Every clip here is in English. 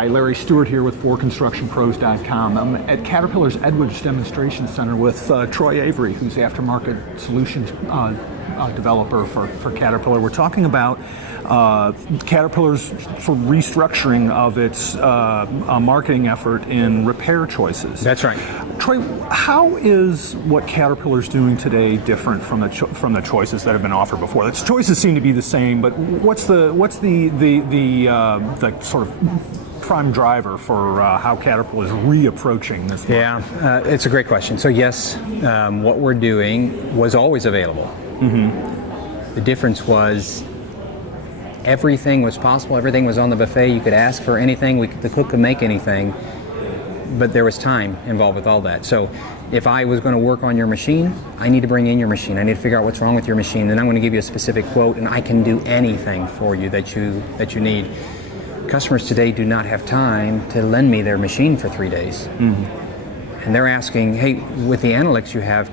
Hi, Larry Stewart here with ForConstructionPros.com. I'm at Caterpillar's Edwards Demonstration Center with Troy Avery, who's aftermarket solutions developer for Caterpillar. We're talking about Caterpillar's sort of restructuring of its marketing effort in repair choices. That's right. Troy, how is what Caterpillar's doing today different from the choices that have been offered before? The choices seem to be the same, but what's the sort of prime driver for how Caterpillar is reapproaching this market? Yeah, it's a great question. So yes, what we're doing was always available. Mm-hmm. The difference was everything was possible. Everything was on the buffet. You could ask for anything. The cook could make anything. But there was time involved with all that. So if I was going to work on your machine, I need to bring in your machine. I need to figure out what's wrong with your machine. Then I'm going to give you a specific quote, and I can do anything for you that you need. Customers today do not have time to lend me their machine for 3 days. Mm-hmm. And they're asking, hey, with the analytics you have,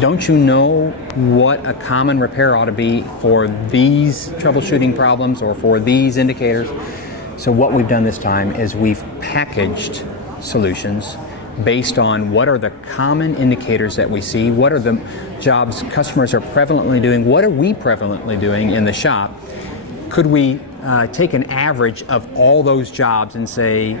don't you know what a common repair ought to be for these troubleshooting problems or for these indicators? So what we've done this time is we've packaged solutions based on what are the common indicators that we see, what are the jobs customers are prevalently doing, what are we prevalently doing in the shop. Could we take an average of all those jobs and say,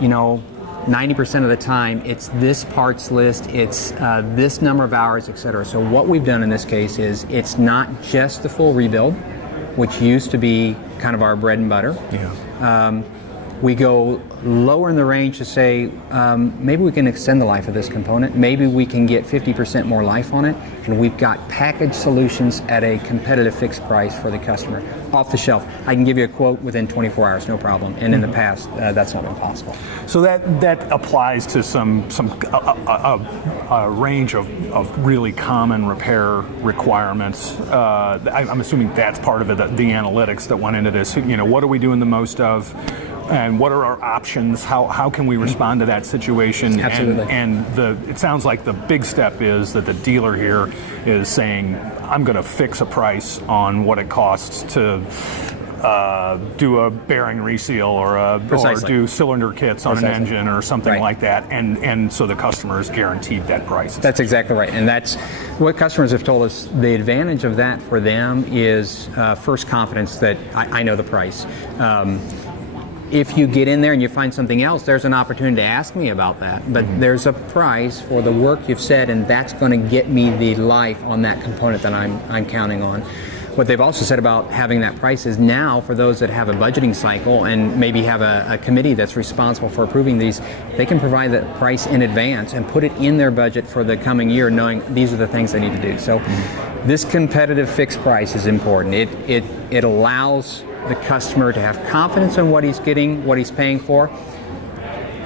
90% of the time it's this parts list, it's this number of hours, etc. So what we've done in this case is it's not just the full rebuild, which used to be kind of our bread and butter. Yeah. We go lower in the range to say, maybe we can extend the life of this component. Maybe we can get 50% more life on it. And we've got packaged solutions at a competitive fixed price for the customer. Off the shelf. I can give you a quote within 24 hours, no problem. And in the past, that's not been possible. So that applies to some range of really common repair requirements. I'm assuming that's part of it, the analytics that went into this. What are we doing the most of? And what are our options? How can we respond to that situation? Absolutely. And it sounds like the big step is that the dealer here is saying, I'm going to fix a price on what it costs to do a bearing reseal or do cylinder kits on an engine or something like that. And so the customer is guaranteed that price. That's exactly right. And that's what customers have told us. The advantage of that for them is first confidence that I know the price. If you get in there and you find something else, there's an opportunity to ask me about that. But there's a price for the work you've said, and that's going to get me the life on that component that I'm counting on. What they've also said about having that price is now for those that have a budgeting cycle and maybe have a committee that's responsible for approving these, they can provide that price in advance and put it in their budget for the coming year, knowing these are the things they need to do. So this competitive fixed price is important. It allows the customer to have confidence in what he's getting, what he's paying for.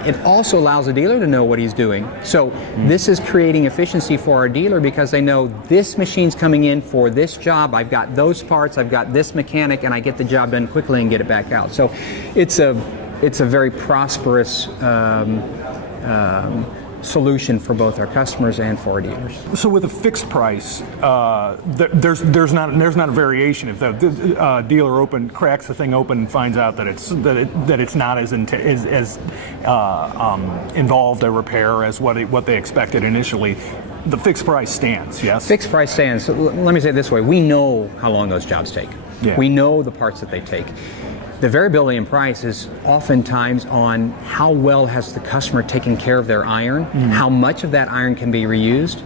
It also allows the dealer to know what he's doing. So this is creating efficiency for our dealer because they know this machine's coming in for this job, I've got those parts, I've got this mechanic, and I get the job done quickly and get it back out. So it's a very prosperous solution for both our customers and for our dealers. So with a fixed price, there's not a variation. If the dealer cracks the thing open and finds out that it's not as involved a repair as what they expected initially, the fixed price stands. Yes. Fixed price stands. So let me say it this way: we know how long those jobs take. Yeah. We know the parts that they take. The variability in price is oftentimes on how well has the customer taken care of their iron, how much of that iron can be reused.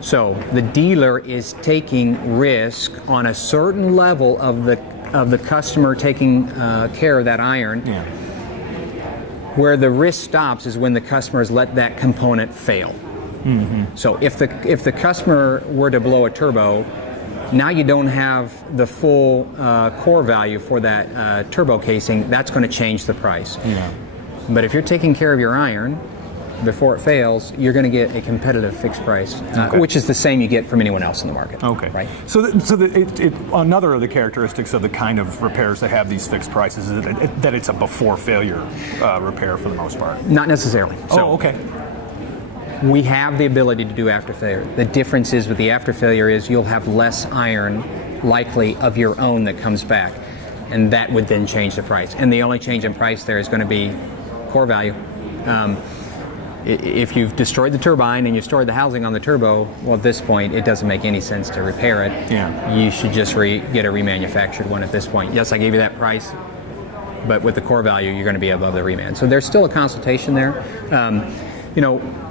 So the dealer is taking risk on a certain level of the customer taking care of that iron. Yeah. Where the risk stops is when the customers let that component fail. Mm-hmm. So if the customer were to blow a turbo, now you don't have the full core value for that turbo casing. That's going to change the price. Yeah. But if you're taking care of your iron before it fails, you're going to get a competitive fixed price, which is the same you get from anyone else in the market. Okay. Right. So another of the characteristics of the kind of repairs that have these fixed prices is that it's a before failure repair for the most part. Not necessarily. So, okay. We have the ability to do after failure. The difference is with the after failure is you'll have less iron likely of your own that comes back. and that would then change the price. And the only change in price there is going to be core value. If you've destroyed the turbine and you've stored the housing on the turbo, well, at this point, it doesn't make any sense to repair it. Yeah. You should just get a remanufactured one at this point. Yes, I gave you that price, but with the core value, you're going to be above the reman. So there's still a consultation there.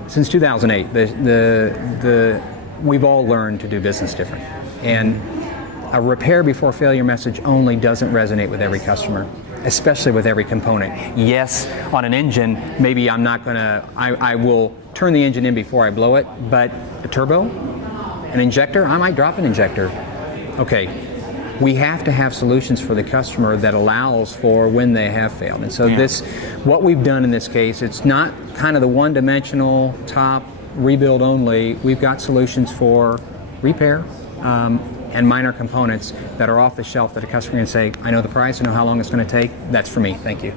Since 2008, we've all learned to do business different. And a repair before failure message only doesn't resonate with every customer, especially with every component. Yes, on an engine, maybe I will turn the engine in before I blow it, but a turbo, an injector, I might drop an injector. Okay, we have to have solutions for the customer that allows for when they have failed. And so what we've done in this case, it's not kind of the one-dimensional top rebuild only. We've got solutions for repair, and minor components that are off the shelf that a customer can say, I know the price, I know how long it's going to take, that's for me, thank you.